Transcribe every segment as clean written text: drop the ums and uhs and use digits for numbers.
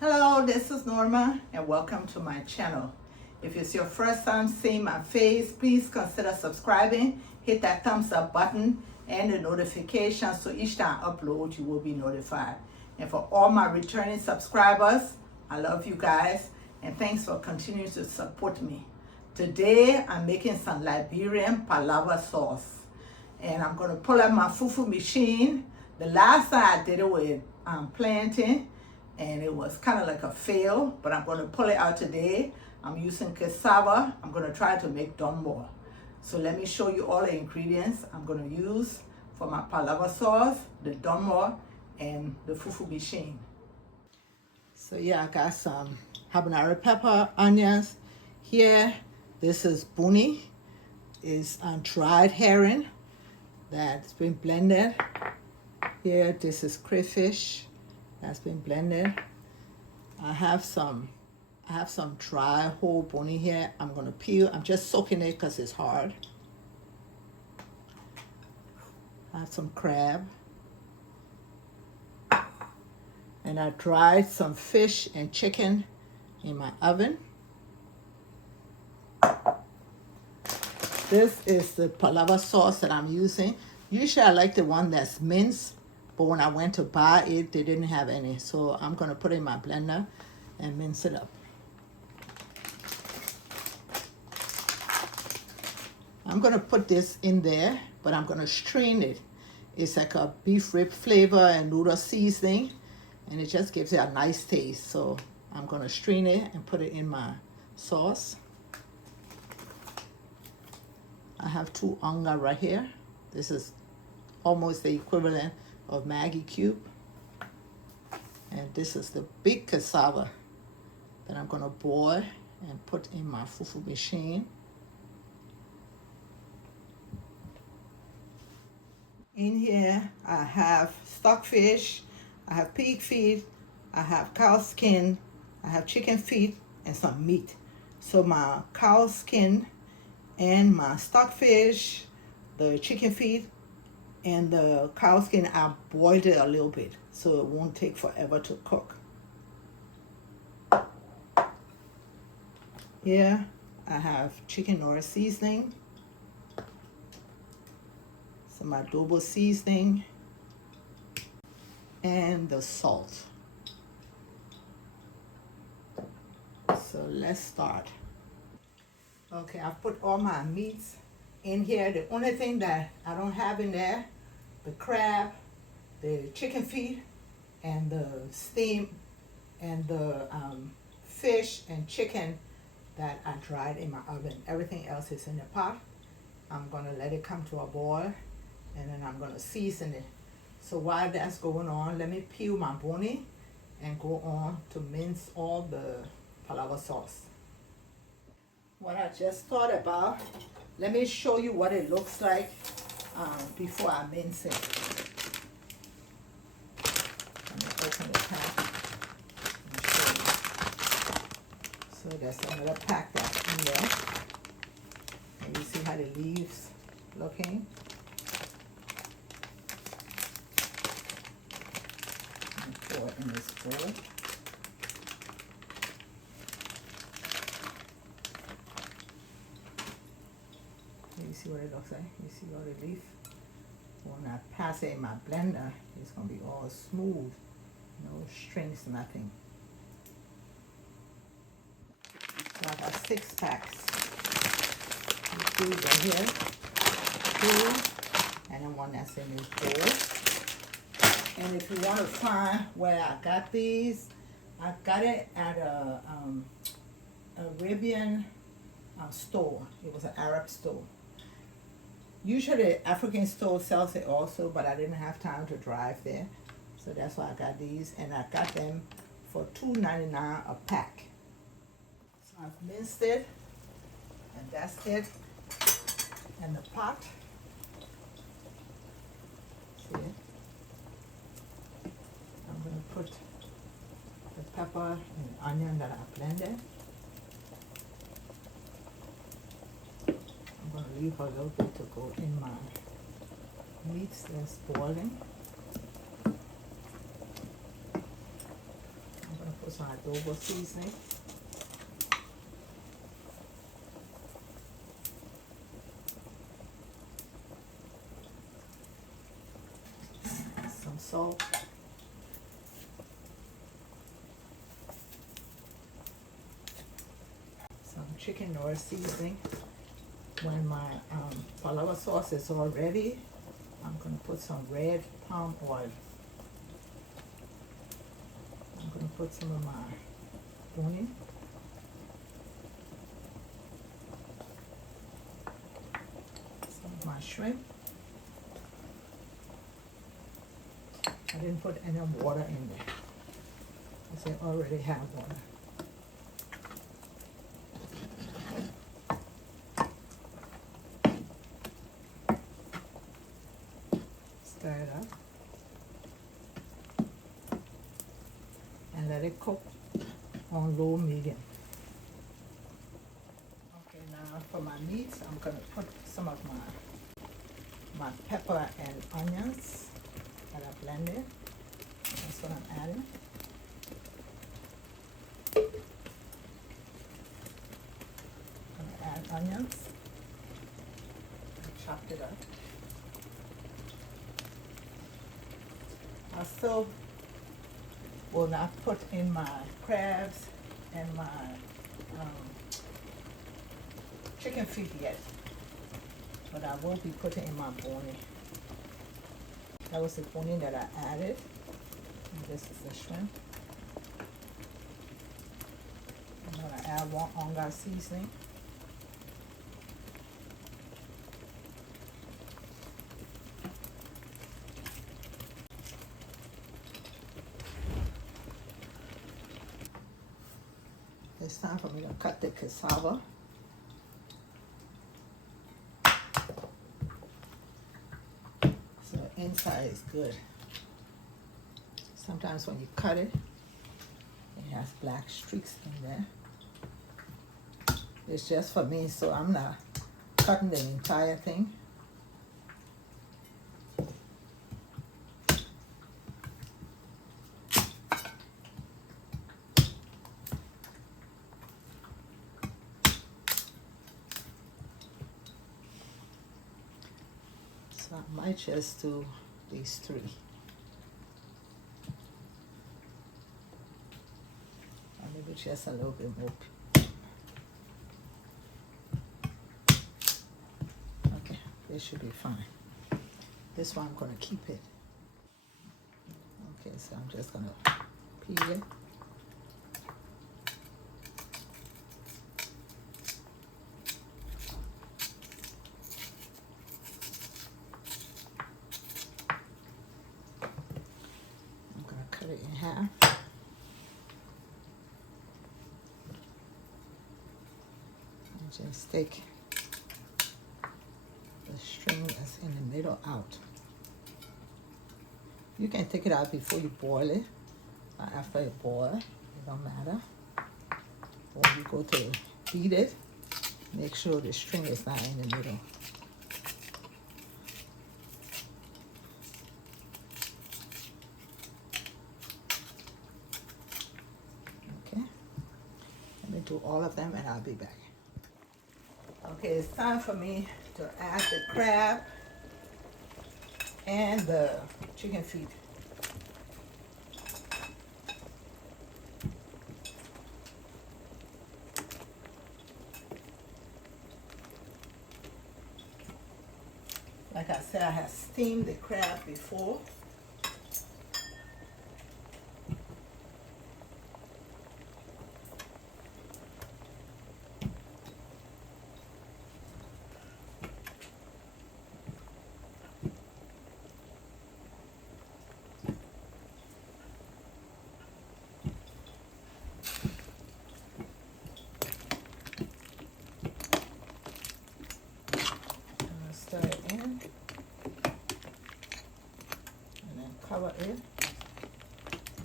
Hello, this is Norma and welcome to my channel. If it's your first time seeing my face, please consider subscribing, hit that thumbs up button and the notification so each time I upload you will be notified. And for all my returning subscribers, I love you guys and thanks for continuing to support me. Today I'm making some Liberian Palawa sauce and I'm going to pull out my fufu machine. The last time I did it with plantain and it was kind of like a fail, but I'm going to pull it out today. I'm using cassava. I'm going to try to make dombo. So let me show you all the ingredients I'm going to use for my Palawa sauce, the dombo, and the fufu machine. So yeah, I got some habanero pepper, onions. Here, this is buni. It's dried herring that's been blended. Here, this is crayfish that's been blended. I have some dry whole boni here. I'm gonna peel. I'm just soaking it because it's hard. I have some crab. And I dried some fish and chicken in my oven. This is the Palawa sauce that I'm using. Usually I like the one that's minced, but when I went to buy it, they didn't have any. So I'm going to put it in my blender and mince it up. I'm going to put this in there, but I'm going to strain it. It's like a beef rib flavor and noodle seasoning, and it just gives it a nice taste. So I'm going to strain it and put it in my sauce. I have 2 onga right here. This is almost the equivalent of Maggi cube. And this is the big cassava that I'm going to boil and put in my fufu machine. In here I have stockfish, I have pig feet, I have cow skin, I have chicken feet and some meat. So my cow skin and my stockfish, the chicken feet, and the cow skin, I boiled it a little bit so it won't take forever to cook. Here I have chicken nor seasoning, some adobo seasoning, and the salt. So let's start. Okay, I've put all my meats in here. The only thing that I don't have in there, the crab, the chicken feet, and the steam, and the fish and chicken that I dried in my oven. Everything else is in the pot. I'm gonna let it come to a boil, and then I'm gonna season it. So while that's going on, let me peel my boni and go on to mince all the Palawa sauce. What I just thought about, let me show you what it looks like before I mince it. Let me open the pack and show you. So there's another pack that's in there. And you see how the leaves looking. And pour it in this bowl. You see what it looks like? You see all the leaf? When I pass it in my blender, it's going to be all smooth. No strings, nothing. So I got 6 packs. You see right here. 2. And then one that's in this bowl. And if you want to find where I got these, I got it at a Arabian store. It was an Arab store. Usually the African store sells it also, but I didn't have time to drive there. So that's why I got these, and I got them for $2.99 a pack. So I've minced it, and that's it. And the pot. See it? I'm going to put the pepper and onion that I blended. I'm going to leave a little bit to go in my meats that's boiling. I'm going to put some adobo seasoning. Some salt. Some chicken Nor seasoning. When my Palawa sauce is all ready, I'm going to put some red palm oil. I'm going to put some of my bone, some of my shrimp. I didn't put any water in there because I already have water. Stir it up and let it cook on low medium. Okay, now for my meat, I'm going to put some of my pepper and onions that I blended. That's what I'm adding. I'm going to add onions. I chopped it up. I still will not put in my crabs and my chicken feet yet, but I will be putting in my bone. That was the bone that I added. And this is the shrimp. I'm going to add 1 onga seasoning. It's time for me to cut the cassava. So the inside is good. Sometimes when you cut it, it has black streaks in there. It's just for me, so I'm not cutting the entire thing. So I might just do these 3. Or maybe just a little bit more. Okay, this should be fine. This one I'm going to keep it. Okay, so I'm just going to peel it. Cut it in half. And just take the string that's in the middle out. You can take it out before you boil it, or after you boil, it don't matter. When you go to beat it, make sure the string is not in the middle. Do all of them and I'll be back. Okay, it's time for me to add the crab and the chicken feet. Like I said, I have steamed the crab before. Stir it in and then cover it and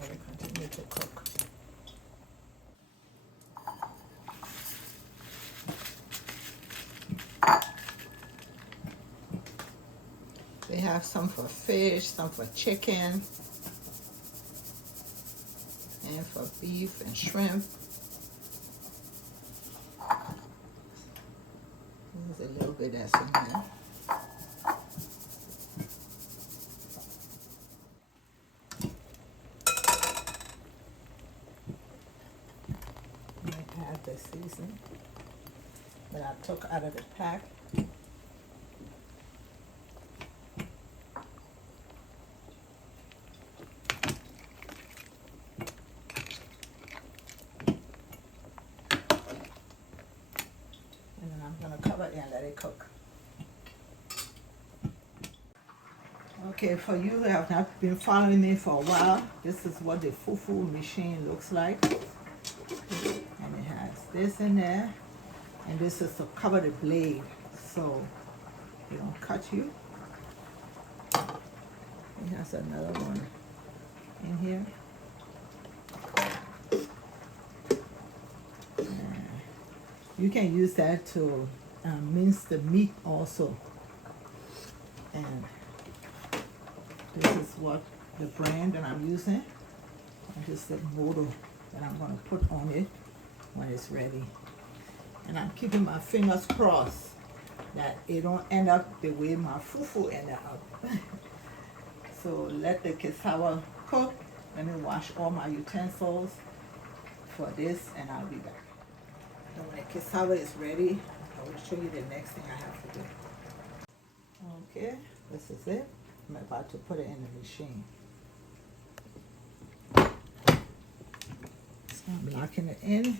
let it continue to cook. They have some for fish, some for chicken, And for beef and shrimp, there's a little bit that's in there. I add the seasoning that I took out of the pack. Cover it and let it cook. Okay, for you who have not been following me for a while, this is what the fufu machine looks like. And it has this in there, and this is to cover the blade so it don't cut you. It has another one in here. You can use that to mince the meat also. And this is what the brand that I'm using. And this is the motor that I'm going to put on it when it's ready. And I'm keeping my fingers crossed that it don't end up the way my fufu ended up. So let the cassava cook. Let me wash all my utensils for this and I'll be back. And when the cassava is ready, I will show you the next thing I have to do. Okay, this is it. I'm about to put it in the machine. So I'm locking it in.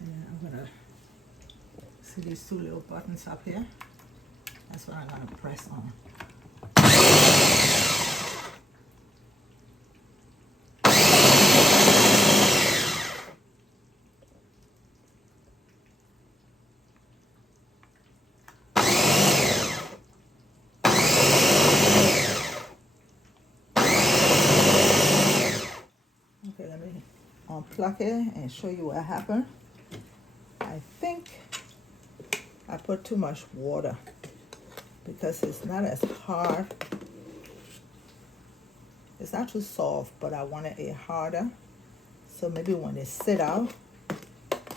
And I'm gonna see these two little buttons up here. That's what I'm gonna press on. Okay, let me unplug it and show you what happened. I think I put too much water because it's not as hard. It's not too soft, but I wanted it harder. So maybe when it sit out,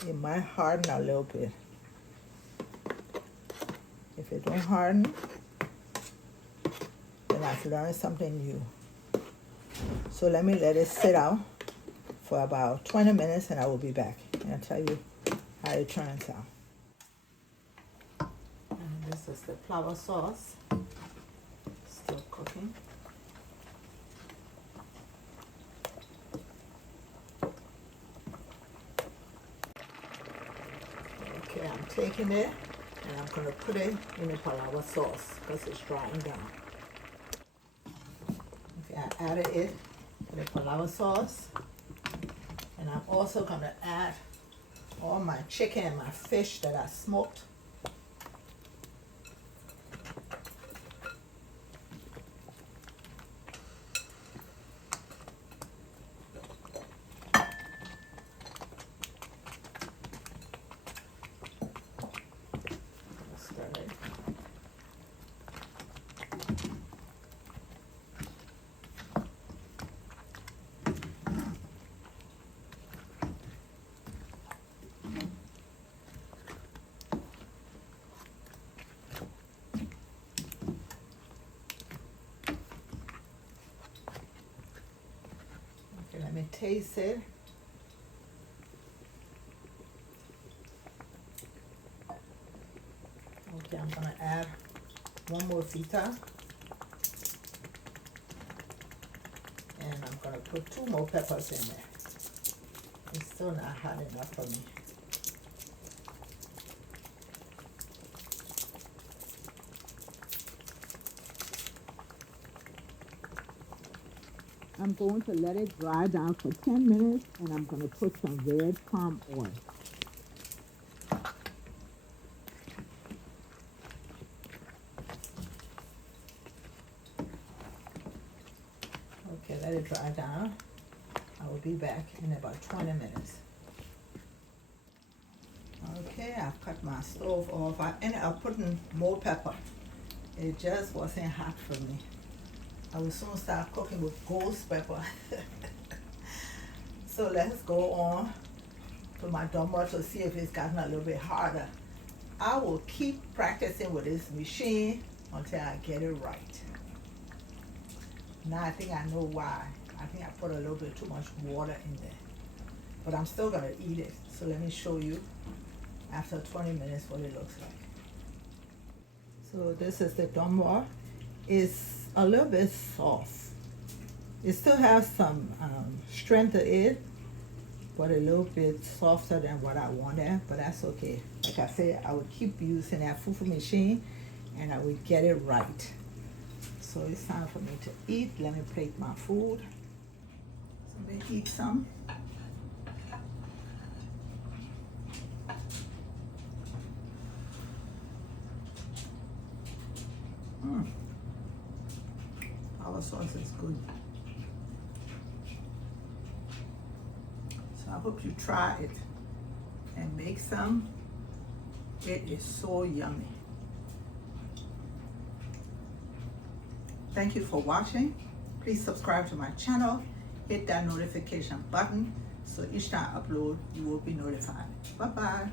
it might harden a little bit. If it don't harden, then I've learned something new. So let me let it sit out for about 20 minutes and I will be back and I'll tell you how it turns out. And this is the flour sauce, still cooking. Okay, I'm taking it and I'm going to put it in the Palawa sauce because it's drying down. Okay, I added it to the Palawa sauce. And I'm also going to add all my chicken and my fish that I smoked. Stir it. Let me taste it. Okay, I'm gonna add one more feta. And I'm gonna put 2 more peppers in there. It's still not hot enough for me. I'm going to let it dry down for 10 minutes and I'm going to put some red palm oil. Okay, let it dry down. I will be back in about 20 minutes. Okay, I've cut my stove off. I ended up putting more pepper It just wasn't hot for me. I will soon start cooking with ghost pepper. So let's go on to my dumbbell to see if it's gotten a little bit harder. I will keep practicing with this machine until I get it right. Now I think I know why. I think I put a little bit too much water in there. But I'm still gonna eat it. So let me show you after 20 minutes what it looks like. So this is the dumbbell. It's a little bit soft. It still has some strength to it, but a little bit softer than what I wanted, but that's okay. Like I said, I would keep using that fufu machine and I would get it right. So it's time for me to eat. Let me plate my food. So let me eat some. Our sauce is good. So I hope you try it and make some. It is so yummy. Thank you for watching. Please subscribe to my channel. Hit that notification button so each time I upload, you will be notified. Bye-bye.